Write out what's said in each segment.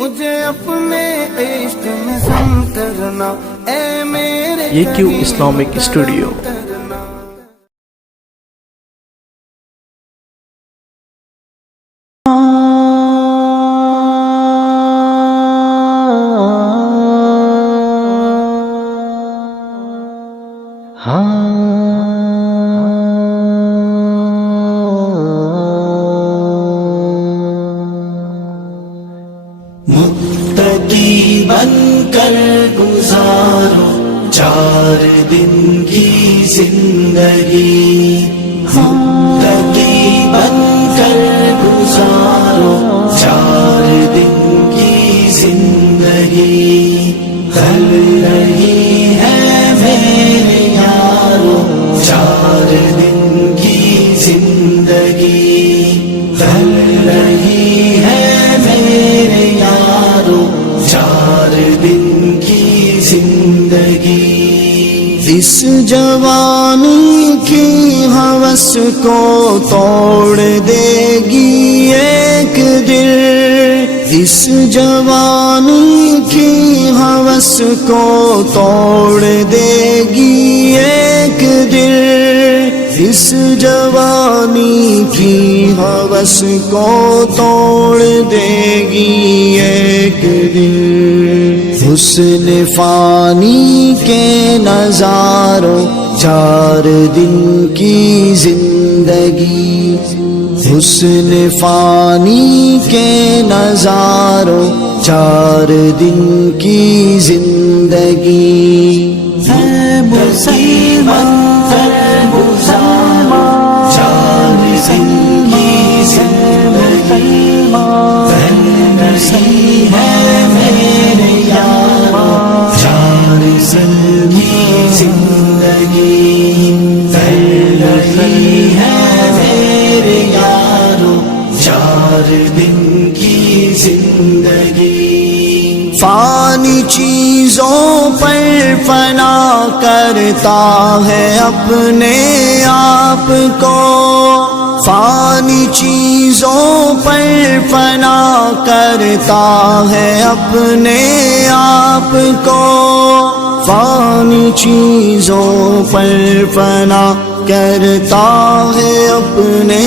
مجھے اپنے عشق میں سم کرنا اے میرے یہ کیوں اسلامک اسٹوڈیو۔ متقی بن کر گزارو 4 دن کی زندگی، متقی بن کر گزارو 4 دن کی زندگی، ڈھل رہی ہے میرے یارو 4 دن کی زندگی، ڈھل رہی ہے میرے یارو 4 دن کی زندگی۔ اس جوانی کی ہوس کو توڑ دے گی ایک دن، اس جوانی کی ہوس کو توڑ دے گی ایک دن، اس جوانی کی ہوس کو توڑ دے گی ایک دن۔ حسن فانی کے نظاروں 4 دن کی زندگی، حسن فانی کے نظاروں 4 دن کی زندگی۔ ہے مسلمان دن کی زندگی، فانی چیزوں پر فنا کرتا ہے اپنے آپ کو، فانی چیزوں پر فنا کرتا ہے اپنے آپ کو، فانی چیزوں پر فنا کرتا ہے اپنے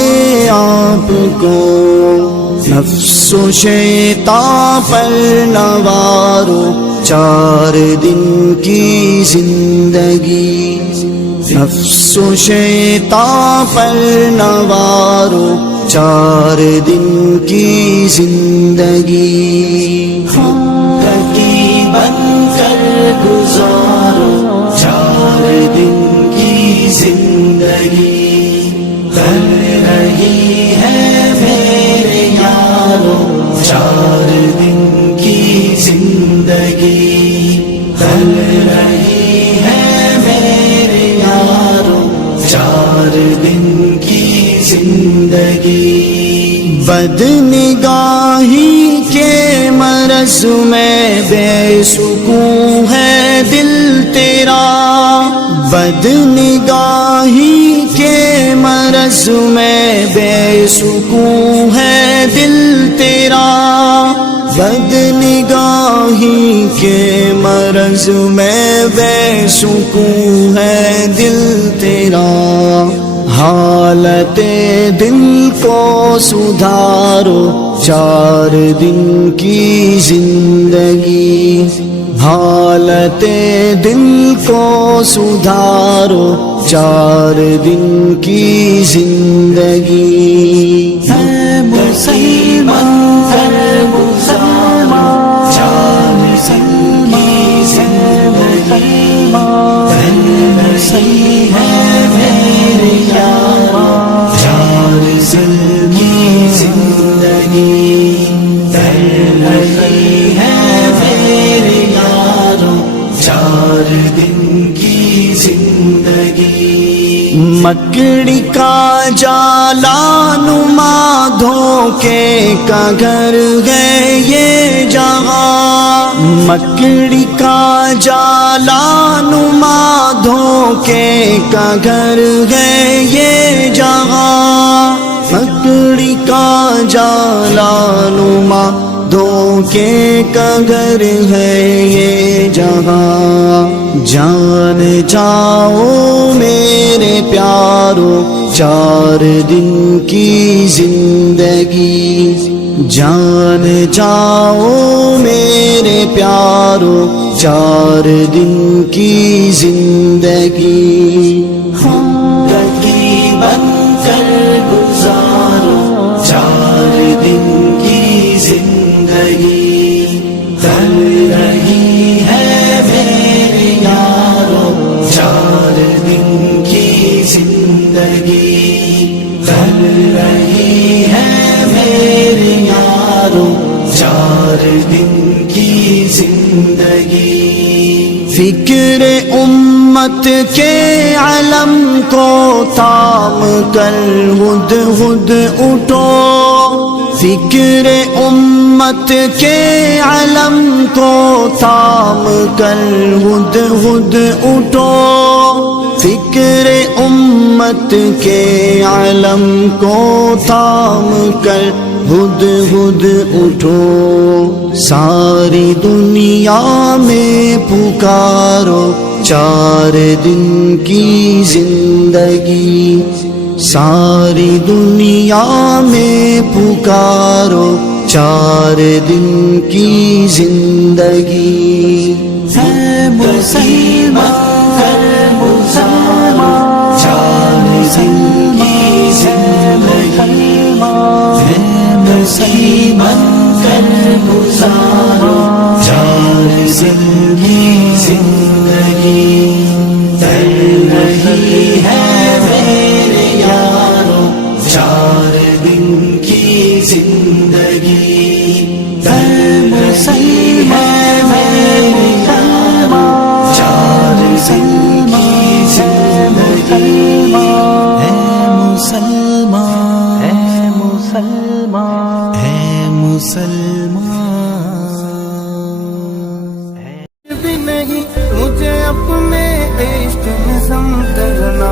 آپ کو۔ نفس و شیطان پر نوارو 4 دن کی زندگی، نفس و شیطان پر نوارو 4 دن کی زندگی۔ متقی بن کر گزارو 4 دن کی زندگی، ڈھل رہی ہے میرے یارو 4 دن کی زندگی، ڈھل رہی ہے میرے یارو 4 دن کی زندگی۔ بد نگاہی کے مرض میں بے سکون ہے دل تیرا، بد نگاہی کے مرض میں بے سکون ہے دل تیرا، بد نگاہی کے مرض میں بے سکون ہے دل تیرا۔ حالت دل کو سدھارو 4 دن کی زندگی، حالت دل کو سدھارو 4 دن کی زندگی۔ ہے مسلمان ہر مسلمان 4 دن کی زندگی، ڈھل رہی ہے میرے یارو 4 دن کی زندگی، ڈھل رہی ہے میرے یارو 4 دن کی زندگی۔ مکڑی کا جالا نما دھوکے کا گھر ہے یہ جہاں، مکڑی کا جالا نما دھوکے کا گھر ہے یہ جہاں، مکڑی کا جالا نما دھوکے کا گھر ہے یہ جہاں جان جاؤ میرے پیارو 4 دن کی زندگی جان جاؤ میرے پیارو 4 دن کی زندگی زندگی بن کر گزارو 4 دن کی زندگی ڈل رہی ہے میرے یارو 4 دن کی زندگی ڈل رہی ہے میرے یارو 4 دن کی زندگی فکر امت کے علم کو تام کر ہد ہد اٹھو فکر امت کے علم کو تام کر ہد ہد اٹھو فکر امت کے علم کو تام کر ہد ہد اٹھو ساری دنیا میں پکارو 4 دن کی زندگی ساری دنیا میں پکارو 4 دن کی زندگی ہے مسلمان کر گزارو 4 دن کی زندگی ہے مسلمان کر گزارو 4 دن کی زندگی ڈل رہی ہے میرے یارو 4 دن کی زندگی ہے مسلمان میرے یارو 4 دن کی زندگی ہے مسلمان ہے مسلمان ہے مسلمان بھی نہیں مجھے اپنے عشق میں سمجھنا